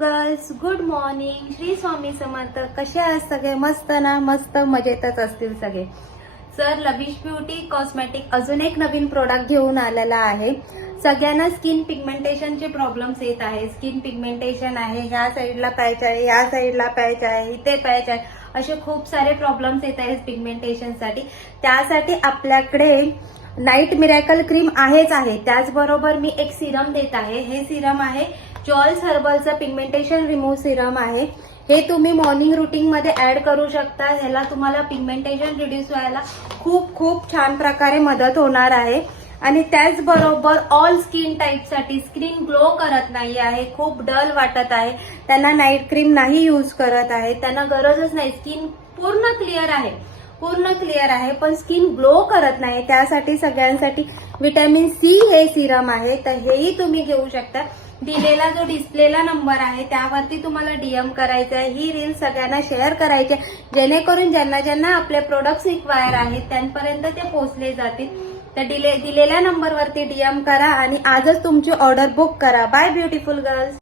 Girls good morning. Shri Swami Samarth. कसे आहात सगळे? मस्त ना? मस्त मजेतच असतील सगळे. सर लविश ब्युटी कॉस्मेटिक अजून एक नवीन प्रोडक्ट घेऊन आलेला आहे. सगळ्यांना स्किन पिगमेंटेशनचे प्रॉब्लेम्स येत आहे. स्किन पिगमेंटेशन आहे, ह्या साईडला पॅच आहे, ह्या साईडला पॅच आहे, इथे पॅच आहे, असे खूप सारे प्रॉब्लेम्स येत आहेत पिगमेंटेशनसाठी. त्यासाठी आपल्याकडे नाईट मिरॅकल क्रीम आहेच आहे. त्याचबरोबर मी एक सिरम देत आहे. हे सिरम आहे जॉल्स हर्बलचं पिगमेंटेशन रिमूव्ह सिरम आहे. हे तुम्ही मॉर्निंग रुटीन मध्ये ऍड करू शकता. ह्याला तुम्हाला पिगमेंटेशन रिड्यूस व्हायला खूप खूप छान प्रकारे मदत होणार आहे. आणि त्याचबरोबर ऑल स्किन टाईपसाठी स्किन ग्लो करत नाही आहे, खूप डल वाटत आहे, त्यांना नाईट क्रीम नाही यूज करत आहे, त्यांना गरजच नाही, स्किन पूर्ण क्लिअर आहे, पूर्ण क्लिअर आहे, पण स्किन ग्लो करत नाही, त्यासाठी सगळ्यांसाठी व्हिटॅमिन सी हे सिरम आहे. तर हेही तुम्ही घेऊ शकता. दिलेला जो डिस्प्लेला नंबर आहे त्यावरती तुम्हाला डीएम करायचा आहे. ही रील सगळ्यांना शेअर करायची जेणेकरून ज्यांना ज्यांना आपले प्रोडक्ट्स रिक्वायर आहेत त्यांपर्यंत ते पोहोचले जातील. तर दिलेल्या नंबरवरती डीएम करा आणि आजच तुमची ऑर्डर बुक करा. Bye beautiful girls.